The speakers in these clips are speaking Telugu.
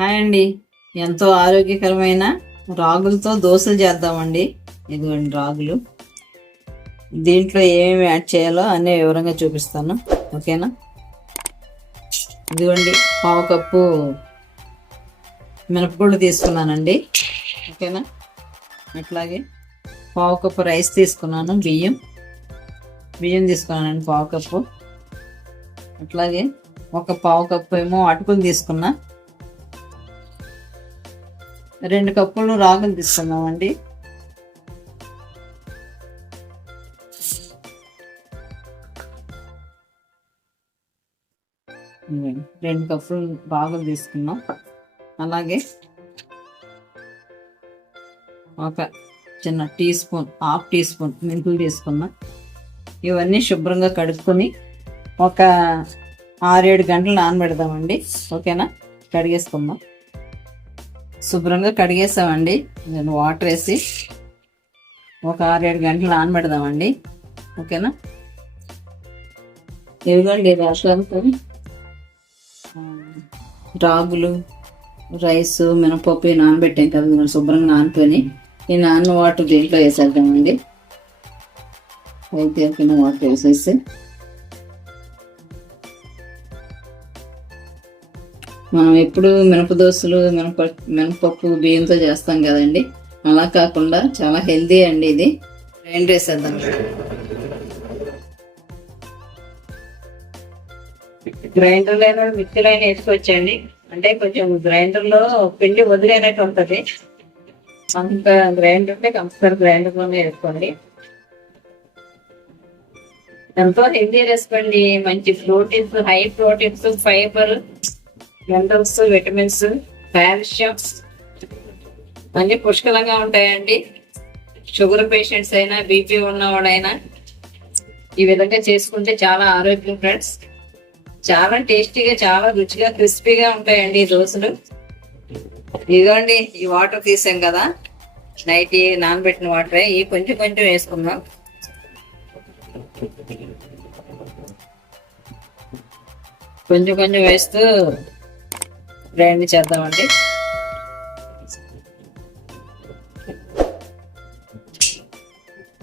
హాయ్ అండి. ఎంతో ఆరోగ్యకరమైన రాగులతో దోశలు చేద్దామండి. ఇదిగోండి రాగులు. దీంట్లో ఏమేమి యాడ్ చేయాలో అనే వివరంగా చూపిస్తాను. ఓకేనా? ఇదిగోండి పావు కప్పు మినపగుళ్ళు తీసుకున్నానండి. ఓకేనా? అట్లాగే పావు కప్పు రైస్ తీసుకున్నాను బియ్యం. బియ్యం తీసుకున్నానండి పావు కప్పు. అట్లాగే ఒక పావు కప్పు ఏమో అటుకులు తీసుకున్నా. రెండు కప్పులు రాగులు తీసుకున్నామండి రెండు కప్పులు రాగులు తీసుకున్నాం. అలాగే ఒక చిన్న tea spoon half tea spoon మెంతులు తీసుకున్నాం ఇవన్నీ శుభ్రంగా కడుక్కొని ఒక ఆరేడు గంటలు నానబెడదామండి. ఓకేనా? కడిగేసుకుందాం. శుభ్రంగా కడిగేసామండి. నేను వాటర్ వేసి ఒక ఆరేడు గంటలు నానబెడదామండి. ఓకేనా? ఇదిగోండి రాష్ట్రాలతో రాగులు రైస్ మినపప్పు నానబెట్టాం కదా మనం శుభ్రంగా నానుకొని ఈ నాన్న వాటర్ దీంట్లో వేసేద్దామండి. అయితే వాటర్ వేసేసి మనం ఎప్పుడు మినప దోశలు మినప మినపప్పు బియ్యంతో చేస్తాం కదండి. అలా కాకుండా చాలా హెల్దీ అండి ఇది. గ్రైండ్ వేసేద్దాం గ్రైండర్ అయినా మిక్సీలో అయినా వేసుకోవచ్చండి. అంటే కొంచెం గ్రైండర్లో పిండి వదిలేనట్టు ఉంటది. అంత గ్రైండర్ ఉంటే కంపల్సరీ గ్రైండర్లోనే వేసుకోండి. ఎంతో హెల్దీ రెసిపీ మంచి proteins high proteins fibre minerals vitamins calcium అన్ని పుష్కలంగా ఉంటాయండి. షుగర్ పేషెంట్స్ అయినా బీపీ ఉన్నవాడైనా ఈ విధంగా చేసుకుంటే చాలా ఆరోగ్యం ఫ్రెండ్స్ చాలా టేస్టీగా చాలా రుచిగా క్రిస్పీగా ఉంటాయండి ఈ దోశలు. ఇదిగోండి ఈ వాటర్ తీసాం కదా. నైట్ నానబెట్టిన వాటర్. ఈ కొంచెం కొంచెం వేసుకుందాం. కొంచెం కొంచెం వేస్తూ గ్రైండ్ చేద్దామండి.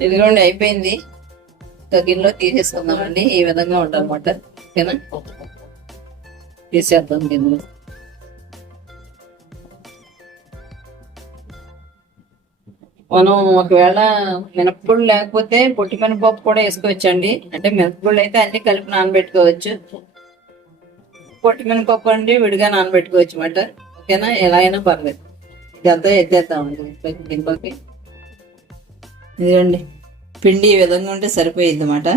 ఇదిగోండి అయిపోయింది. గిన్నెలో తీసేసుకుందామండి. ఈ విధంగా ఉంటామన్నమాట ఓకేనా? తీసేద్దాం గిన్నెలో. మనం ఒకవేళ మినపగుళ్ళు లేకపోతే పొట్టి మినపప్పు కూడా వేసుకోవచ్చండి. అంటే మినపగుళ్ళు అయితే అన్ని కలిపి నానబెట్టుకోవచ్చు. పొట్టి మినపప్పు అండి విడిగా నానబెట్టుకోవచ్చు అన్నమాట ఓకేనా? ఎలా అయినా పర్లేదు. ఇదంతా ఎత్తేద్దామండి దీంట్లోకి. ఇదిగోండి. పిండి ఈ విధంగా ఉంటే సరిపోయింది అన్నమాట.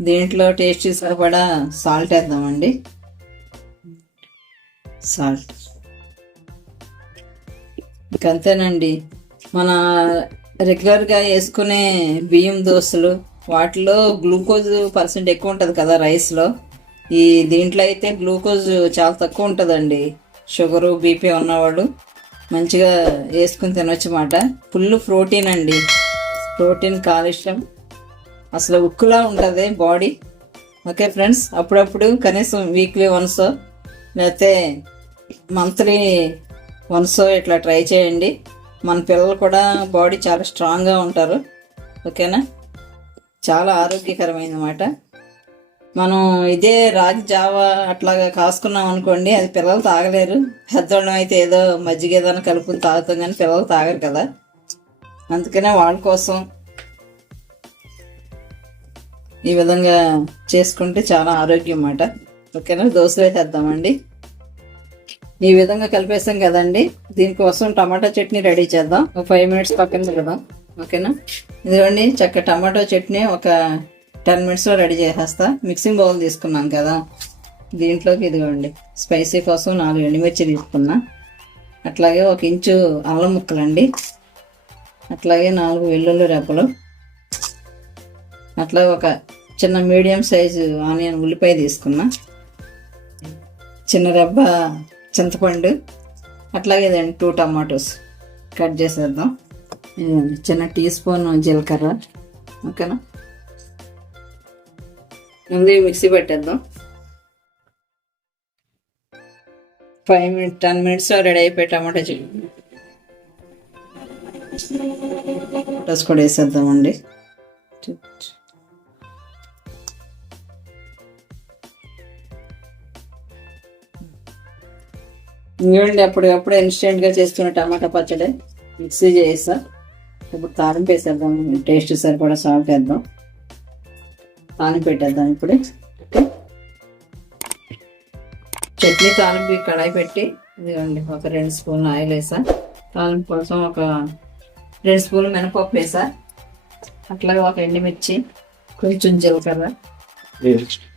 దీంట్లో టేస్ట్ సరిపడా సాల్ట్ వేద్దామండి. సాల్ట్. ఇంకంతేనండి మన రెగ్యులర్గా వేసుకునే బియ్యం దోశలు వాటిలో గ్లూకోజ్ పర్సెంట్ ఎక్కువ ఉంటుంది కదా రైస్లో. ఈ దీంట్లో అయితే గ్లూకోజ్ చాలా తక్కువ ఉంటుందండి. షుగరు బీపీ ఉన్నవాడు మంచిగా వేసుకుని తినొచ్చు మాట ఫుల్ ప్రోటీన్ అండి. ప్రోటీన్ కాలుష్యం. అసలు ఉక్కులా ఉంటుంది బాడీ. ఓకే ఫ్రెండ్స్ అప్పుడప్పుడు కనీసం వీక్లీ వన్స్ లేకపోతే మంత్లీ వన్స్ ఇట్లా ట్రై చేయండి. మన పిల్లలు కూడా బాడీ చాలా స్ట్రాంగ్గా ఉంటారు. ఓకేనా? చాలా ఆరోగ్యకరమైనమాట మనం ఇదే రాగి జావా అట్లాగా కాసుకున్నాం అనుకోండి అది పిల్లలు తాగలేరు. పెద్దవాళ్ళం అయితే ఏదో మజ్జిగ ఏదైనా కలుపుకుని తాగుతాం కానీ పిల్లలు తాగరు కదా. అందుకనే వాళ్ళ కోసం ఈ విధంగా చేసుకుంటే చాలా ఆరోగ్యం అన్నమాట. ఓకేనా? దోశలు వేసేద్దామండి ఈ విధంగా కలిపేసాం కదండి. దీనికోసం టమాటా చట్నీ రెడీ చేద్దాం. ఒక ఫైవ్ మినిట్స్ పక్కన పెడదాం. ఓకేనా? ఇదిగోండి చక్క టమాటో చట్నీ ఒక టెన్ మినిట్స్లో రెడీ చేసేస్తా. మిక్సింగ్ బౌల్ తీసుకున్నాం కదా. దీంట్లోకి ఇదిగోండి స్పైసీ కోసం నాలుగు ఎండుమిర్చి తీసుకున్నా. అట్లాగే ఒక ఇంచు అల్లం ముక్కలండి. అట్లాగే నాలుగు వెల్లుల్లి రెప్పలు అట్లా ఒక చిన్న మీడియం సైజు ఆనియన్ ఉల్లిపాయ తీసుకున్నా. చిన్న రెబ్బ చింతపండు. అట్లాగే ఇదండి టూ టమాటోస్ కట్ చేసేద్దాం. చిన్న టీ స్పూన్ జీలకర్ర. ఓకేనా? ముందు మిక్సీ పెట్టేద్దాం. ఫైవ్ మినిట్ టెన్ మినిట్స్లో రెడీ అయిపోయి టమాటా చట్నీ టమాటోస్ కూడా వేసేద్దామండి. ఇంకోండి అప్పటికప్పుడు ఇన్స్టెంట్గా చేసుకున్న టమాటా పచ్చడి. మిక్సీ చేసా ఇప్పుడు తాలింపు వేసేద్దాం. టేస్ట్ సరిపడా సాల్ట్ వేద్దాం. తాలింపు పెట్టేద్దాం ఇప్పుడు చట్నీ తాలింపు కడాయి పెట్టి ఇదిగోండి ఒక రెండు స్పూన్లు ఆయిల్ వేసా. తాలింపు కోసం ఒక రెండు స్పూన్లు మినపప్పు వేసా. అట్లాగే ఒక ఎండుమిర్చి కొంచెం జీలకర్ర.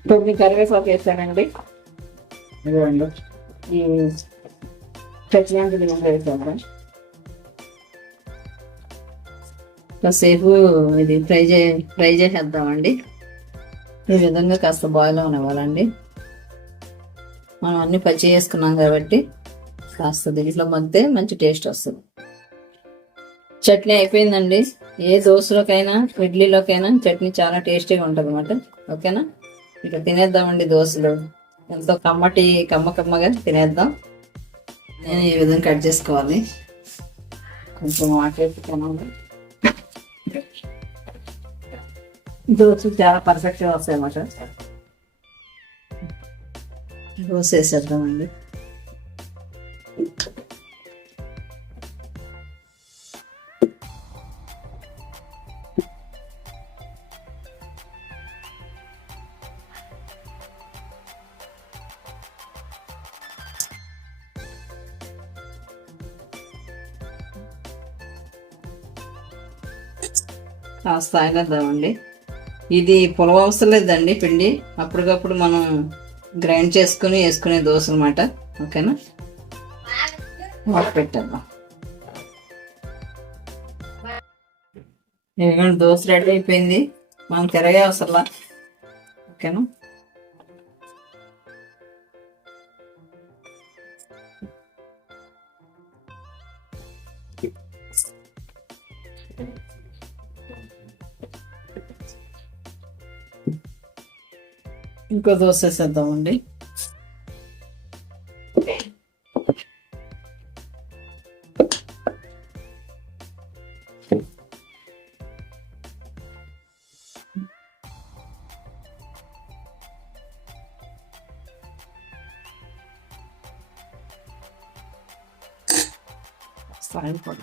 కొన్ని కరివేపాకు వేసానండి. ఇదిగోండి. ఈ వేసేద్దాం. కాసేపు ఇది ఫ్రై చే ఫ్రై చేసేద్దామండి. ఈ విధంగా కాస్త బాయిల్ అవనివ్వాలండి. మనం అన్ని పచ్చి చేసుకున్నాం కాబట్టి కాస్త దీంట్లో మగ్గితే మంచి టేస్ట్ వస్తుంది. చట్నీ అయిపోయిందండి. ఏ దోశలోకైనా ఇడ్లీలోకైనా చట్నీ చాలా టేస్టీగా ఉంటుంది అన్నమాట ఓకేనా? ఇక తినేద్దామండి దోశలు. ఎంతో కమ్మటి కమ్మ కమ్మగా తినేద్దాం. నేను ఈ విధంగా కట్ చేసుకోవాలి. కొంచెం వాటర్ దోశ చాలా పర్ఫెక్ట్గా వస్తాయి అన్నమాట దోశ వేసేద్దామండి కాస్త ఆగేద్దామండి ఇది పులవ అవసరం లేదండి పిండి. అప్పటికప్పుడు మనం గ్రైండ్ చేసుకుని వేసుకునే దోశ అనమాట ఓకేనా? మూత పెట్టేద్దాం. ఇదిగోండి దోశ రెడీ అయిపోయింది. మనం తిరగే అవసరంలా. ఓకేనా? ఇంకో దోశ వేసేద్దామండి సాయంత్రం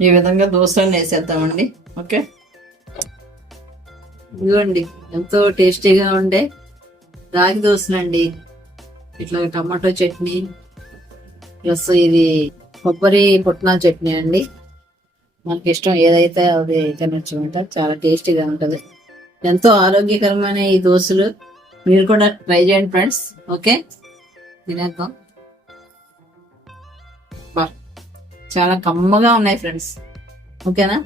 ఈ విధంగా దోశలను వేసేద్దామండి. ఓకే? ఇదిగోండి ఎంతో టేస్టీగా ఉండే రాగి దోశలండి. ఇట్లా టమాటో చట్నీ ప్లస్ ఇది కొబ్బరి పుట్నాల చట్నీ అండి. మనకి ఇష్టం ఏదైతే అది తినొచ్చు అనమాట చాలా టేస్టీగా ఉంటుంది. ఎంతో ఆరోగ్యకరమైన ఈ దోశలు. మీరు కూడా ట్రై చేయండి ఫ్రెండ్స్. ఓకే? తినేద్దాం. చాలా కమ్మగా ఉన్నాయి ఫ్రెండ్స్. ఓకేనా?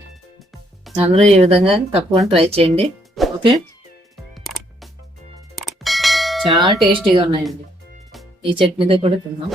అందరూ ఈ విధంగా తప్పకుండా ట్రై చేయండి. ఓకే? చాలా టేస్టీగా ఉన్నాయండి. ఈ చట్నీతో కూడా తిన్నాం